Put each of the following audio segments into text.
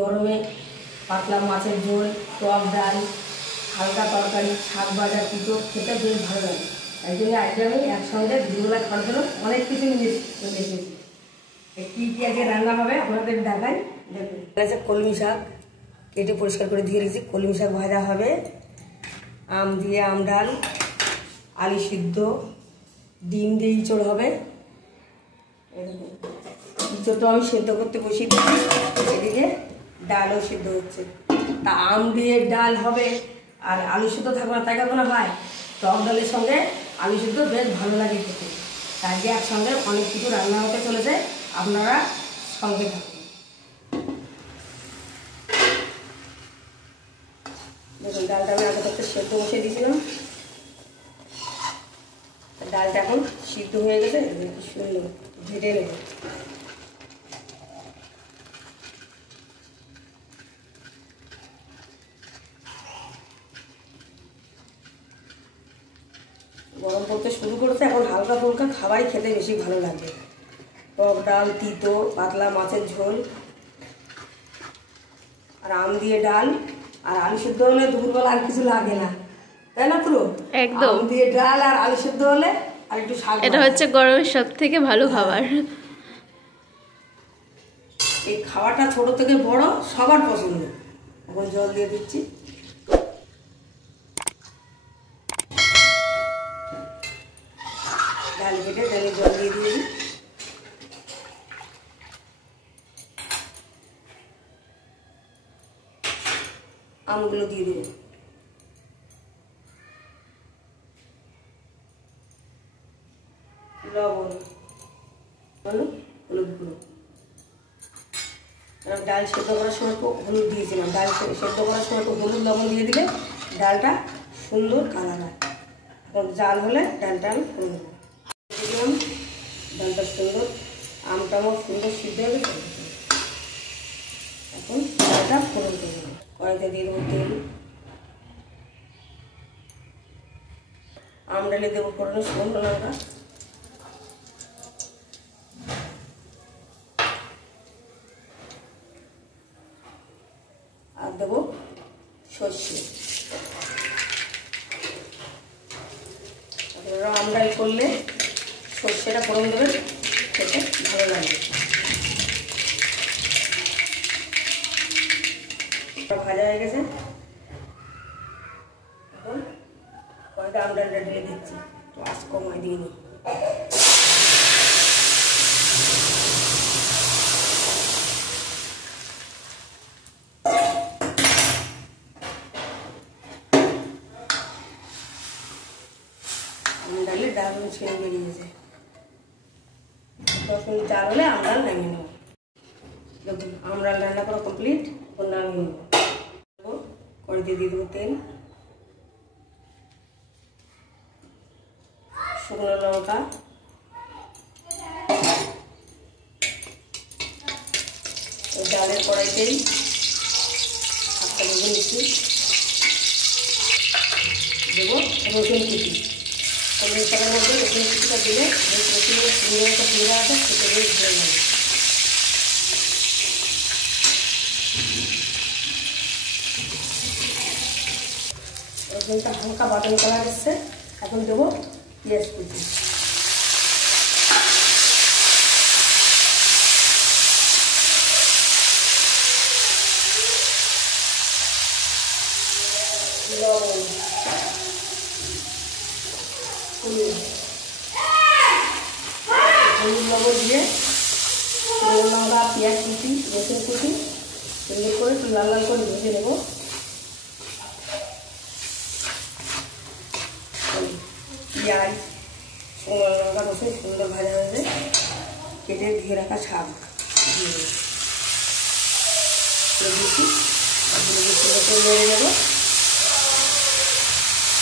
গরমে পাতলা মাছের ঝোল, টক ডাল, হালকা তরকারি, শাক ভাজা, পিঠো খেতে বেশ ভালো লাগে। তাই জন্য আজকে আমি একসঙ্গে দুবেলা খাওয়ার জন্য অনেক কিছু নিয়েছি। কী কী আজকে রান্না হবে আপনাদের দেখাই। দেখুন, কলমি শাক কেটে পরিষ্কার করে দিয়ে রেখেছি। কলমি শাক ভাজা হবে, আম দিয়ে আম ডাল, আলু সিদ্ধ, ডিম দিয়ে ইঁচড় হবে। ইঁচড়টা আমি সেদ্ধ করতে বসিয়ে দিচ্ছি, এদিকে ডালও সিদ্ধ হচ্ছে। তা আম দিয়ে ডাল হবে আর আলু সিদ্ধ থাকবে না, তাই কেমন হয়? টক ডালের সঙ্গে আলু সিদ্ধ বেশ ভালো লাগে খেতে। তাই যে একসঙ্গে অনেক কিছু রান্না হতে চলেছে, আপনারা সঙ্গে থাকুন। দেখুন, ডালটা আমি আগে থেকে সেদ্ধ বসিয়ে দিয়েছিলাম, ডালটা এখন সিদ্ধ হয়ে গেছে। সুন্দর ভেজে নেব। গরম পড়তে শুরু করেছে, এখন হালকা ফুলকা খাবারই খেতে বেশি ভালো লাগে। টক ডাল, তিতো পাতলা মাছের ঝোল আর আম দিয়ে ডাল আর আলু সিদ্ধ হলে দুপুরবেলা আর কিছু লাগে না, তাই না? পুরো একদম আম দিয়ে ডাল আর আলু সিদ্ধ হলে আর একটু শাক, এটা হচ্ছে গরমের সব থেকে ভালো খাবার। এই খাবারটা ছোট থেকে বড় সবার পছন্দ। এখন জল দিয়ে দিচ্ছি। ডাল কেটে ডালে জল দিয়ে দিয়েছি। আমগুলো দিয়ে দেবো। লবণ, হলুদ গুঁড়ো। ডাল সেদ্ধ করার সময় একটু হলুদ দিয়েছিলাম। ডাল সেদ্ধ করার সময় একটু হলুদ লবণ দিয়ে দিলে ডালটা সুন্দর কালার হয়। এখন জাল হলে ডালটা আমি করে দেবো। দিলাম ডালটা সুন্দর, আমটা আমার সুন্দর সিদ্ধ হয়ে গেছে। এখন ডালটা ফোড়ন করে দেবো। কড়াইতে দিয়ে দেবো তেল, আম ডালে দেবো ফোড়নে শুকনো লঙ্কা, আর দেবো সর্ষে। আপনারা আম ডাল করলে সর্ষেটা ফোড়ন দেবেন, খেতে ভালো লাগে। ভাজা হয়ে গেছে, এখন কয়েকটা আম ডালটা ঢেলে দিচ্ছি। তো আজ কমায় দিয়ে নিই। ডালে ডাল ছেড়ে বেরিয়ে গেছে। 10 মিনিট চাল হলে আমরা নামিয়ে নেব। দেখুন, আমরা রান্না করা কমপ্লিট। এখন নামিয়ে নেব। কড়াইতে দিয়ে দেবো তেল, শুকনো লঙ্কা, ডালের কড়াইতেই হাতটা ভেজে নিচ্ছি। দেবো রসুন কুচি। কলমি শাকের মধ্যে রসুন কুচিটা দিলে রসুনের সুন্দর একটা ফ্লেভার আছে, খেতে বেশ ভালো লাগে। রসুনটা হালকা বাদামি কালার এসছে। এখন দেবো পেঁয়াজ কুচি, লবণ, হলুদ লবণ দিয়ে শুকনো লঙ্কা, পেঁয়াজ কুচি, রসুন কুচি সুন্দর করে একটু লাল লাল করে ভেজে নেব। পেঁয়াজ, শুকনো লঙ্কা, রসুন সুন্দর ভাজা হয়ে যায়। কেটে ধুয়ে রাখা শাক দিয়ে দিচ্ছি। সুন্দর করে নেড়ে নেব।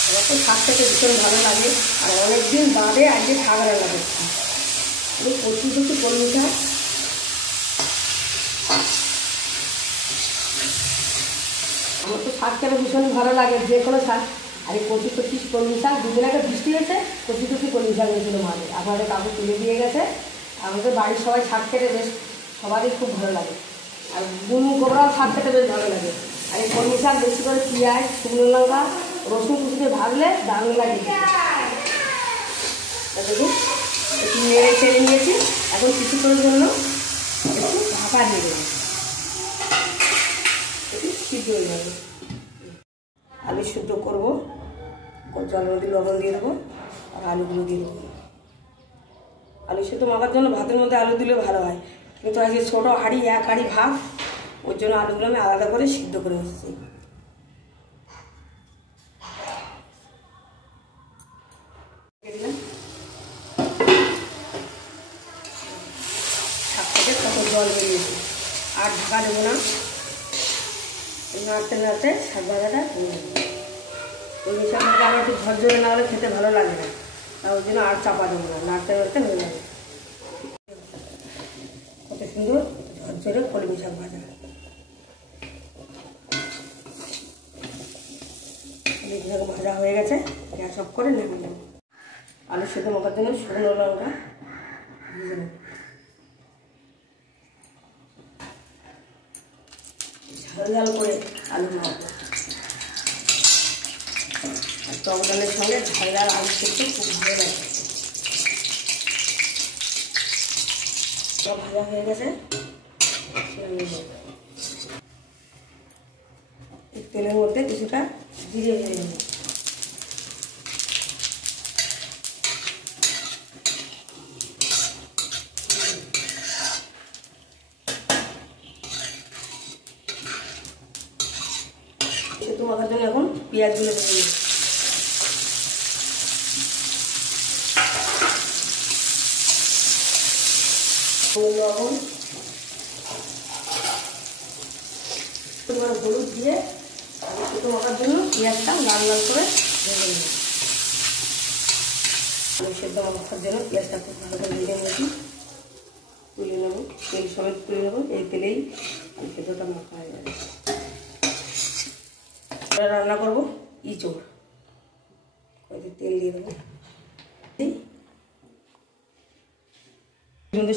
আমার তো শাক খেতে ভীষণ ভালো লাগে, আর অনেকদিন বাদে আজকে শাক রান্না করছি। কচি কচি কলমি শাক, আমার তো শাক খেতে ভীষণ ভালো লাগে, যে কোনো শাক। আর এই কচি কচি কলমি শাক, দুদিন আগে বৃষ্টি হয়েছে, কচি কচি কলমি শাক হয়েছিল মাঝে, আপনাদের কাকু তুলে দিয়ে গেছে। আমাদের বাড়ির সবাই শাক খেতে বেশ সবারই খুব ভালো লাগে। আর গুনু গোবরাও স্বাদ খেতে বেশ ভালো লাগে। আর এই কলমি শাক বেশি করে পেঁয়াজ, শুকনো লঙ্কা, রসুন কুচিতে ভাজলে দারুণ লাগে। দেখুন একটু নেড়ে চেড়ে নিয়েছি। এখন কিছুক্ষণের জন্য একটু ঢাকা দিয়ে দেবো, একটু সিদ্ধ হয়ে যাবে। আলু সিদ্ধ করবো, জলের মধ্যে লবণ দিয়ে দেবো আর আলুগুলো দিয়ে দেবো। আলু সিদ্ধ মাখার জন্য ভাতের মধ্যে আলু দিলে ভালো হয়, কিন্তু আজকে ছোটো হাঁড়ি, এক হাঁড়ি ভাত, ওর জন্য আলুগুলো আমি আলাদা করে সিদ্ধ করে এসেছি। শাক থেকে কত জল বেরিয়েছে, আর ঢাকা দেবো না। নাড়তে নাড়তে শাক ভাজাটা হয়ে যাবে। ওই শাক ভাজা আমার একটু ঝরঝরে না হলে খেতে ভালো লাগে না, ওই জন্য আর চাপা দেবো না, নাড়তে নাড়তে হয়ে যাবে। কত সুন্দর ঝরঝরে কলমি শাক ভাজা। ভাজা হয়ে গেছে, গ্যাস অফ করে নেমে নেব। আলু সেদ্ধ মাখার জন্য শুকনো লঙ্কা ভেজে নেব। ঝাল ঝাল করে আলু মাখবো। আর টক ডালের সঙ্গে ঝাল ঝাল আলু সেদ্ধ খুব ভালো লাগে। সব ভাজা হয়ে গেছে, তেলের মধ্যে কিছুটা জিরে ভেজে নেব। সেদ্ধ মাখার জন্য এখন পেঁয়াজগুলো ভেজে নেব। লবণ, হলুদ দিয়ে সেদ্ধ মাখার জন্য পেঁয়াজটা লাল লাল করে ভেজে নেব। সেদ্ধ মাখার জন্য পেঁয়াজটা খুব ভালো করে ভেজে নিয়েছি, তুলে নেব। তেল সমেত তুলে নেব, এই তেলেই সেদ্ধটা মাখা হয়ে যাবে। রান্না করবো ইঁচড়, তেল দিয়ে দেবো।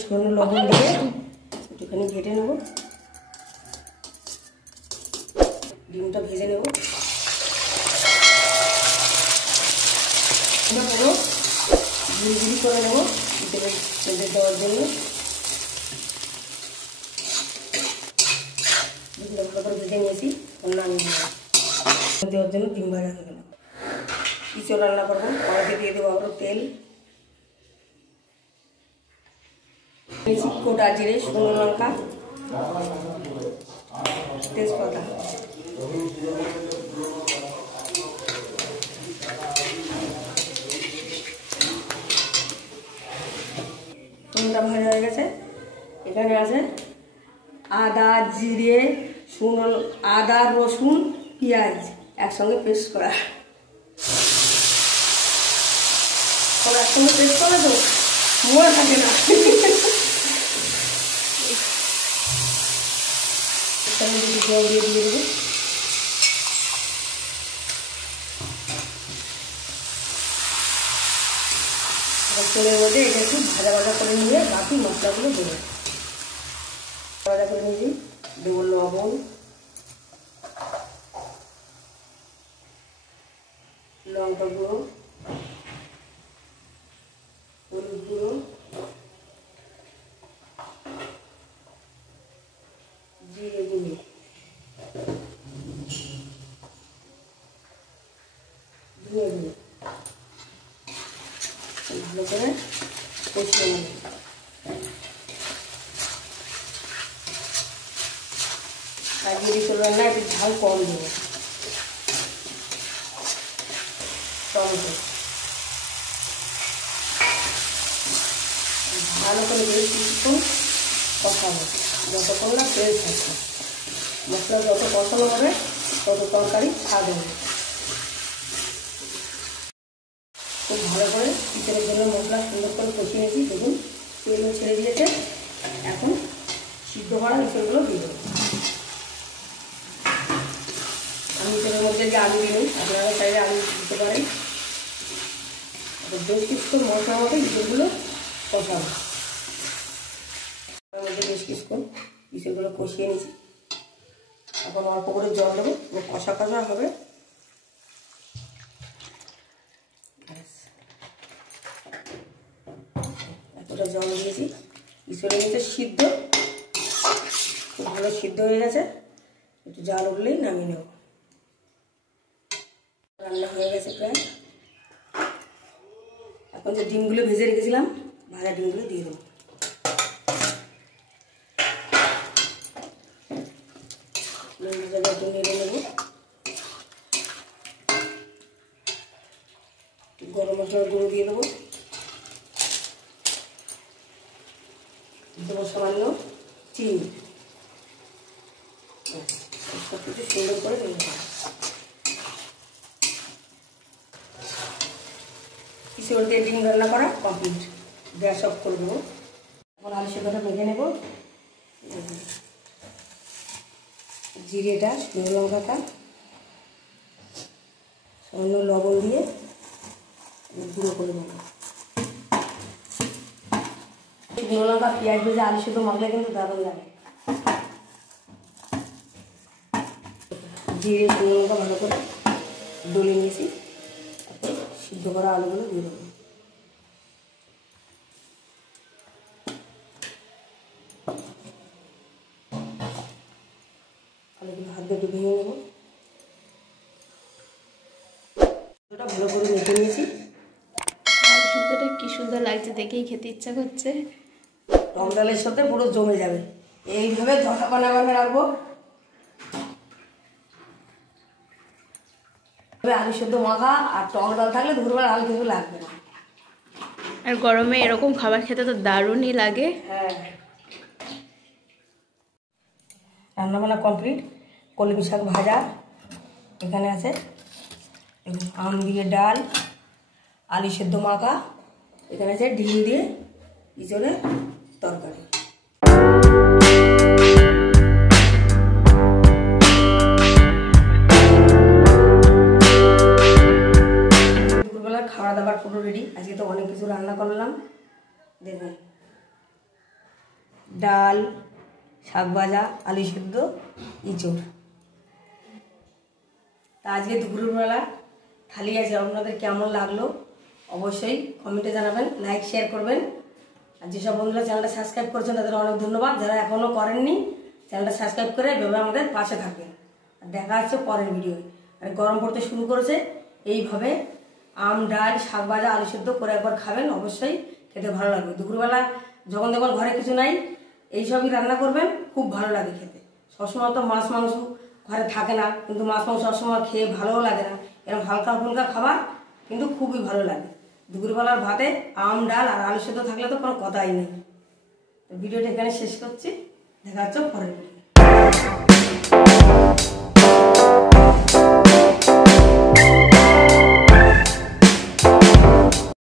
সামান্য লবণ দিয়ে একটুখানি ঘেটে নেব। ডিমটা ভেজে নেব। পুরো ঝুড়ি ঝুড়ি করে নেব তেলে দেওয়ার জন্য। ডিমটা ভালো করে ভেজে নিয়েছি, নামিয়ে নেব। দেওয়ার জন্য ডিম ভাজা হয়ে গেল। ইঁচড় রান্না করবো, কড়াইতে দিয়ে দেবো আবারও তেল, গোটা জিরে, শুকনো লঙ্কা, তেজপাতা। নুনটা ভাজা হয়ে গেছে। এখানে আছে আদা, জিরে, আদা, রসুন, পেঁয়াজ একসঙ্গে পেস্ট করা। সব একসঙ্গে পেস্ট করে তো মনে থাকে না। জল দিয়ে দিয়ে দেবো। তেলের মধ্যে এটা একটু ভাজা ভাজা করে নিয়ে বাকি মশলাগুলো দেবো। ভাজা করে নিয়েছি, দেবো লবণ, লঙ্কা গুঁড়ো, হলুদ গুঁড়ো, জিরে গুঁড়ো, ধনে গুঁড়ো, ভালো করে কষিয়ে নেব। আর যদি চলবে না, একটু ঝাল কম দেবো, টমেটো ভালো করে বেশ কিছুক্ষণ কষাবো, যতক্ষণ না তেল থাকবে। মশলা যত কষানো হবে তত তরকারি স্বাদ হবে। খুব ভালো করে চিকেনের জন্য মশলা সুন্দর করে কষিয়ে নিয়েছি। দেখুন তেলও ছেড়ে দিয়েছে। এখন সিদ্ধ করা ইঁচড়গুলো দিয়ে দেবো। আমি ইঁচড়ের মধ্যে যে আলু দিই, আপনারা চাইলে আলু দিতে পারেন। বেশ কিছুক্ষণ মশলার মধ্যে ইঁচড়গুলো কষাবো। তার মধ্যে বেশ কিছুক্ষণ ইঁচড়গুলো কষিয়ে নিয়েছি। এখন অল্প করে জল দেবো, কষা কষা হবে। এতটা জল দিয়েছি, ইঁচড়ের মধ্যে সিদ্ধ খুব ভালো সিদ্ধ হয়ে গেছে। একটু জাল উঠলেই নামিয়ে নেব। রান্না হয়ে গেছে প্রায়। এখন যে ডিমগুলো ভেজে রেখেছিলাম, ভাজা ডিমগুলো দিয়ে দেবো। একটু নেড়ে নেব। গরম মশলার গুঁড়ো দিয়ে দেবো। দেবো সামান্য চিনি। সব কিছু সুন্দর করে নেড়ে নেব। ইঁচড় দিয়ে ডিম রান্না করা কমপ্লিট। গ্যাস অফ করে দেবো। এখন আলু সেদ্ধটা মেখে নেব। জিরেটা, শুকনো লঙ্কাটা, সামান্য লবণ দিয়ে গুঁড়ো করে নেব। শুকনো লঙ্কা, পেঁয়াজ ভেজে আলু সেদ্ধ মাখলে কিন্তু দারুণ লাগে। জিরে, শুকনো লঙ্কা ভালো করে ডলে নিয়েছি। তারপর সিদ্ধ করা আলুগুলো দিয়ে দেবো। আলুগুলো হাত দিয়ে ভেঙে নেব। ভালো করে মেখে নিয়েছি। আলু সিদ্ধটা কি সুন্দর লাগছে, দেখেই খেতে ইচ্ছা করছে। টক ডালের সাথে পুরো জমে যাবে। এইভাবে ধসা বানাবে রাখবো। আলু সেদ্ধ মাখা আর টক ডাল থাকলে দুপুরবেলা আলু কিছু লাগবে না। আর গরমে এরকম খাবার খেতে তো দারুণই লাগে। হ্যাঁ, রান্নাবান্না কমপ্লিট। কলমি শাক ভাজা এখানে আছে, আম দিয়ে ডাল, আলু সেদ্ধ মাখা এখানে আছে, ডিম দিয়ে ইঁচড়ের তরকারি। দুপুরবেলার খাওয়া দাবার পুরো রেডি। আজকে তো অনেক কিছু রান্না করলাম। দেখুন, ডাল, শাক ভাজা, আলু সেদ্ধ, ইঁচড়। তা আজকে দুপুরবেলা থালি আছে। আপনাদের কেমন লাগলো অবশ্যই কমেন্টে জানাবেন, লাইক শেয়ার করবেন। আর যেসব বন্ধুরা চ্যানেলটা সাবস্ক্রাইব করেছেন তাদের অনেক ধন্যবাদ। যারা এখনও করেননি চ্যানেলটা সাবস্ক্রাইব করে এভাবে আমাদের পাশে থাকবেন। আর দেখা হচ্ছে পরের ভিডিও। আর গরম পড়তে শুরু করেছে, এইভাবে আম, ডাল, শাক ভাজা, আলু সেদ্ধ করে একবার খাবেন, অবশ্যই খেতে ভালো লাগবে। দুপুরবেলা যখন যখন ঘরে কিছু নাই এইসবই রান্না করবেন, খুব ভালো লাগে খেতে। সবসময় তো মাছ মাংস ঘরে থাকে না, কিন্তু মাছ মাংস সবসময় খেয়ে ভালোও লাগে না। এরকম হালকা ফুলকা খাবার কিন্তু খুবই ভালো লাগে। দুপুরবেলার ভাতে আম, ডাল আর আলু সেদ্ধ থাকলে তো কোনো কথাই নেই। ভিডিওটা এখানে শেষ করছি। দেখা হচ্ছে পরের ভিডিও।